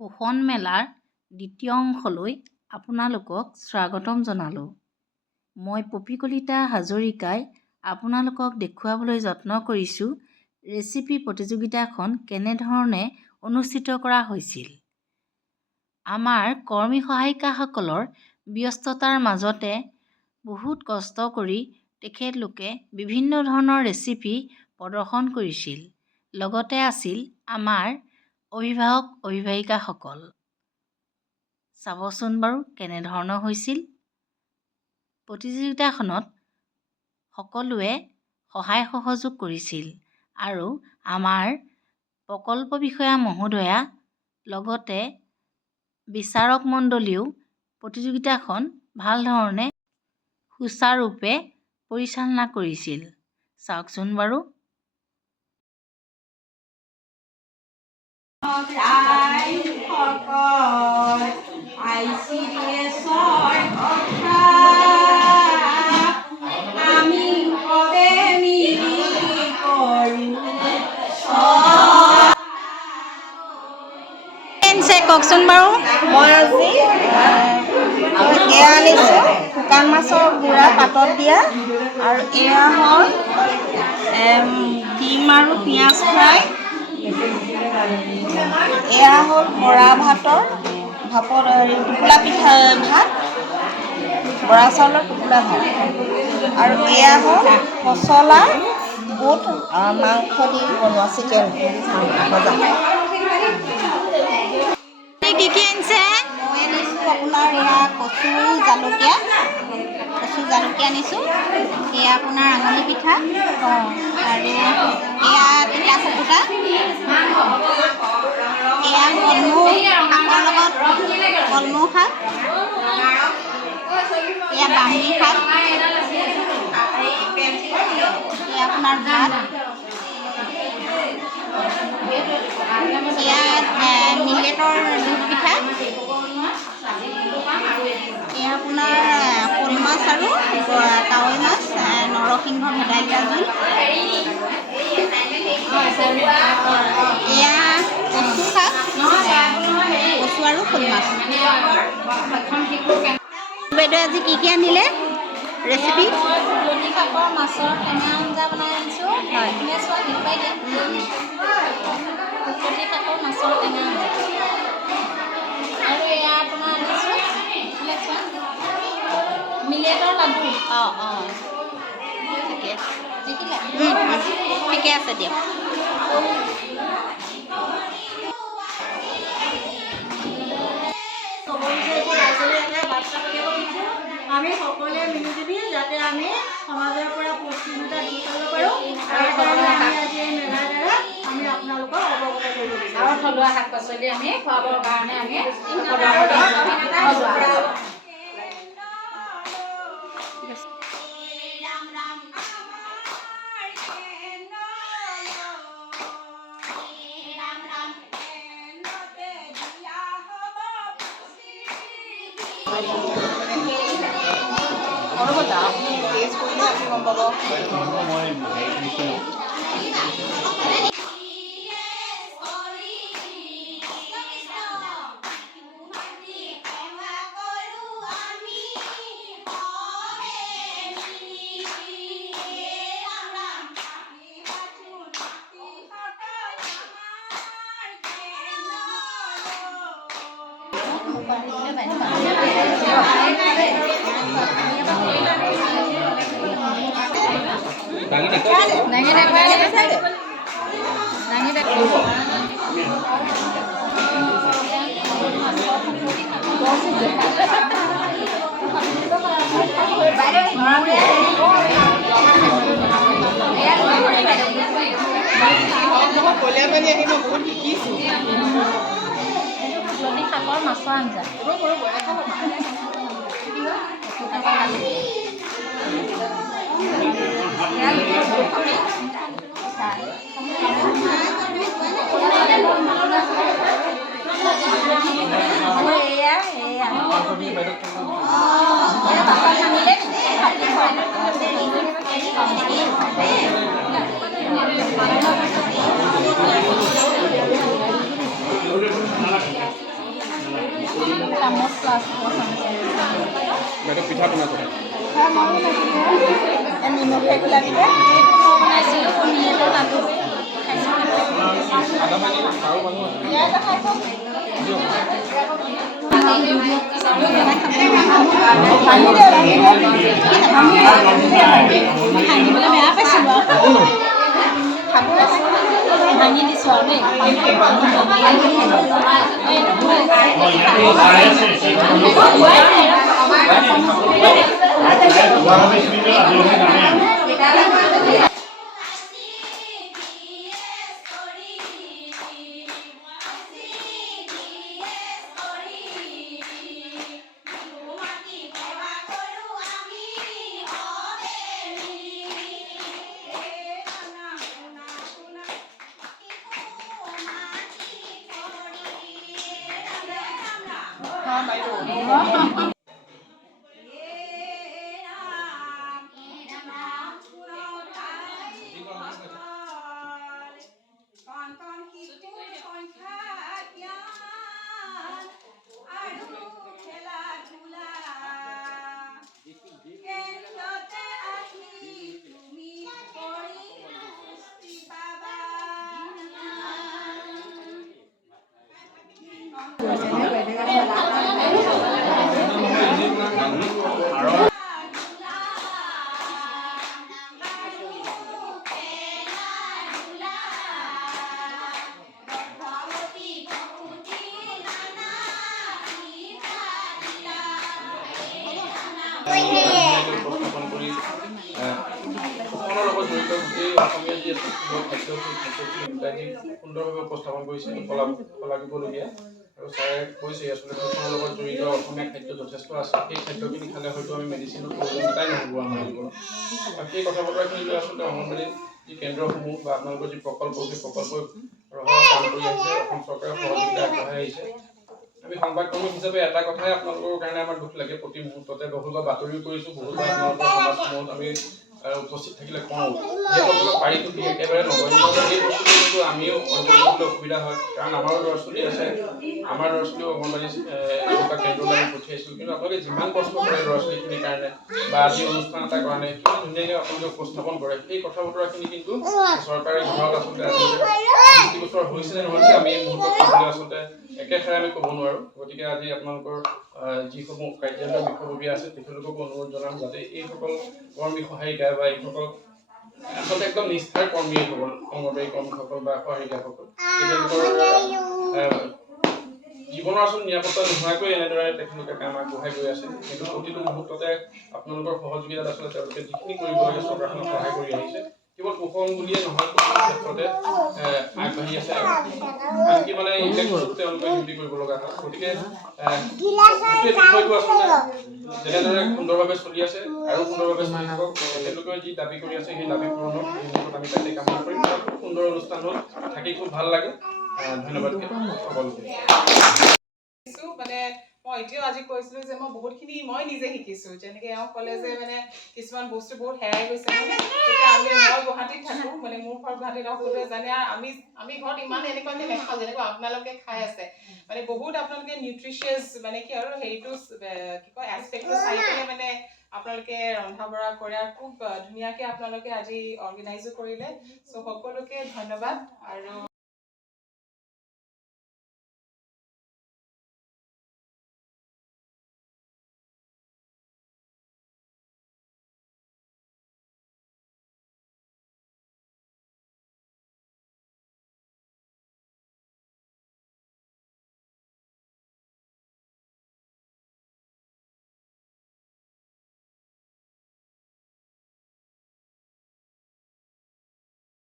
পোষণ মেলাৰ দ্বিতীয় অংশলৈ আপোনালোকক স্বাগতম জনালোঁ। মই পপী কলিতা হাজৰিকাই আপোনালোকক দেখুৱাবলৈ যত্ন কৰিছোঁ ৰেচিপি প্ৰতিযোগিতাখন কেনেধৰণে অনুষ্ঠিত কৰা হৈছিল। আমাৰ কৰ্মী সহায়িকাসকলৰ ব্যস্ততাৰ মাজতে বহুত কষ্ট কৰি তেখেতলোকে বিভিন্ন ধৰণৰ ৰেচিপি প্ৰদৰ্শন কৰিছিল। লগতে আছিল আমাৰ অভিভাৱক অভিভাৱিকাসকল। চাবচোন বাৰু কেনেধৰণৰ হৈছিল। প্ৰতিযোগিতাখনত সকলোৱে সহায় সহযোগ কৰিছিল আৰু আমাৰ প্ৰকল্প বিষয়া মহোদয়া লগতে বিচাৰক মণ্ডলীয়েও প্ৰতিযোগিতাখন ভাল ধৰণে সুচাৰুৰূপে পৰিচালনা কৰিছিল। চাওকচোন বাৰু। কওকচোন বাৰু। মই আজি এয়া আনিছোঁ শুকান মাছৰ গুড়া পাতত দিয়া, আৰু এয়া হ'ল ডিম আৰু পিঁয়াজ ফ্ৰাই, এয়া হ'ল বৰা ভাতৰ ভাপত টোপোলা পিঠা ভাত, বৰা চাউলৰ টোপোলা ভাত, আৰু এয়া হ'ল পচলা বুট মাংস দি বনোৱা চিকেন ভজা। কি কি আনিছে? মই আনিছোঁ আপোনাৰ এয়া কচু জালুকীয়া আনিছোঁ, এয়া আপোনাৰ আঙুলি পিঠা, আৰু এয়া তিতা চকুটা, এয়া কলমৌ শাকৰ লগত কলমৌ শাক, এয়া বাঁহী শাক, এয়া আপোনাৰ ভাত, এয়া মিলেটৰ দুধ পিঠা, এয়া আপোনাৰ শ'ল মাছ আৰু কাৱৈ মাছ, নৰসিংহ ভেদাইলতা জোল, এয়া কচু শাক, কচু আৰু শ'ল মাছ। বাইদেউ আজি কি কি আনিলে ৰেচিপি? লতি শাকৰ মাছৰ টেঙা আঞ্জা বনাই আনিছোঁ। হয়, লতি শাকৰ মাছৰ টেঙা আঞ্জা, আৰু এয়া আপোনাৰ আনিছোঁ মিলেটৰ লাডু। ঠিকে আছে, ঠিকে আছে দিয়ক। আমি সকলোৱে মিলিজুলি যাতে আমি সমাজৰ পৰা পুষ্টিহীনতা দূৰ কৰিব পাৰোঁ, তাৰ কাৰণে আমি আজি এই মেলাৰ দ্বাৰা আমি আপোনালোকক অৱগত কৰিব বিচাৰোঁ। আৰু থলুৱা শাক পাচলি আমি খুৱাবৰ কাৰণে আমি লতি শাকৰ মাছৰ আঞ্জা। চামচ প্লাছ বাইদেউ পিঠা পনা কথা নিমখীয়া ঘিলা পিঠা বনাইছিলোঁ কণী এটা তাতো আদা পানী আৰু মানুহ আছে ইয়াৰ এটা খাই চাওক। ভাঙিবলৈ বেয়া পাইছিলোঁ আৰু ভাঙি দিছোঁ আৰু দেই উপস্থাপন কৰি সকলৰ লগত জড়িত গোটেই অসমীয়া যি আছে খাদ্যখিনি ইত্যাদি সুন্দৰভাৱে উপস্থাপন কৰিছে শলাগিবলগীয়া আৰু ছাৰে কৈছে আচলতে সকলৰ লগত জড়িত অসমীয়া খাদ্য যথেষ্ট আছে সেই খাদ্যখিনি খালে হয়তো আমি মেডিচিনৰ প্ৰয়োজনীয়তাই নহ'ব আমাৰ জীৱনত আৰু সেই কথা বতৰাখিনি লৈ আচলতে অংগনবাড়ী যি কেন্দ্ৰসমূহ বা আপোনালোকৰ যি প্ৰকল্প সেই প্ৰকল্পই কাম কৰি আহিছে অসম চৰকাৰে সহযোগিতা আগবঢ়াই আহিছে আমি সংবাদকৰ্মী হিচাপে এটা কথাই আপোনালোকৰ কাৰণে আমাৰ দুখ লাগে প্ৰতি মুহূৰ্ততে বহুবাৰ বাতৰিও কৰিছোঁ বহুবাৰ আপোনালোকৰ সমাজসমূহত আমি উপস্থিত থাকিলে কওঁ যে আপোনালোকে পাৰিটো কি একেবাৰে নগণ্য এই বস্তুটো কিন্তু আমিও অঞ্চল কৰিবলৈ অসুবিধা হয় কাৰণ আমাৰো ল'ৰা ছোৱালী আছে আমাৰ ল'ৰা ছোৱালীও অংগনবাড়ী এনেকুৱা কেন্দ্ৰলৈ আমি পঠিয়াইছোঁ কিন্তু আপোনালোকে যিমান কষ্ট কৰে ল'ৰা ছোৱালীখিনিৰ কাৰণে বা আজি অনুষ্ঠান এটাৰ কাৰণে কিমান ধুনীয়াকৈ আপোনালোকে উপস্থাপন কৰে সেই কথা বতৰাখিনি কিন্তু চৰকাৰে ঘৰত আচলতে আজি বছৰ হৈছে নে নহৈছে আমি এই মুহূৰ্তত ক'বলৈ আচলতে একেষাৰে আমি ক'ব নোৱাৰোঁ গতিকে আজি আপোনালোকৰ যিসমূহ কাৰ্যালয়ৰ বিষয়ববীয়া আছে তেখেতলোককো অনুৰোধ জনাম যাতে এইসকল কৰ্মী সহায়িকা বা এইসকল আচলতে একদম নিষ্ঠাৰ কৰ্মী এইসকল অংগনবাড়ী কৰ্মীসকল বা সহায়িকাসকল তেখেতলোকৰ জীৱনৰ আচল নিৰাপত্তা নোহোৱাকৈ এনেদৰে তেখেতলোকে কাম আগবঢ়াই গৈ আছে কিন্তু প্ৰতিটো মুহূৰ্ততে আপোনালোকৰ সহযোগিতাত আচলতে তেওঁলোকে যিখিনি কৰিব লাগে চৰকাৰখনক সহায় কৰি আহিছে কেৱল পোষণ বুলিয়ে নহয় প্ৰতিটো ক্ষেত্ৰতে আগবাঢ়ি আছে আনকি মানে ইলেকশ্যনতো তেওঁলোকে ডিউটি কৰিব লগা হয় গতিকে গোটেই বিষয়টো আচলতে যেনেদৰে সুন্দৰভাৱে চলি আছে আৰু সুন্দৰভাৱে চলি থাকক তেখেতলোকে যি দাবী কৰি আছে সেই দাবী পূৰণৰ আমি তাতে কামনা কৰিম খুব সুন্দৰ অনুষ্ঠান হ'ল থাকি খুব ভাল লাগে ধন্যবাদ সকলোকে মানে মই এতিয়াও আজি কৈছিলো যে মই বহুতখিনি মই নিজে শিকিছো যেনেকৈ এওঁ ক'লে যে মানে কিছুমান বস্তু বহুত হেৰাই গৈছে মানে তেতিয়া আমি মই গুৱাহাটীত থাকোঁ মানে মোৰ ঘৰ গুৱাহাটীত সকলোৱে জানে আমি ঘৰত ইমান এনেকুৱাকৈ নাখাওঁ যেনেকুৱা আপোনালোকে খাই আছে মানে বহুত আপোনালোকে নিউট্ৰিচিয়াছ মানে কি আৰু হেৰিটো কি কয় এছপেক্টটো চাই পেলাই মানে আপোনালোকে ৰন্ধা বঢ়া কৰে আৰু খুব ধুনীয়াকৈ আপোনালোকে আজি অৰ্গেনাইজো কৰিলে চ' সকলোকে ধন্যবাদ আৰু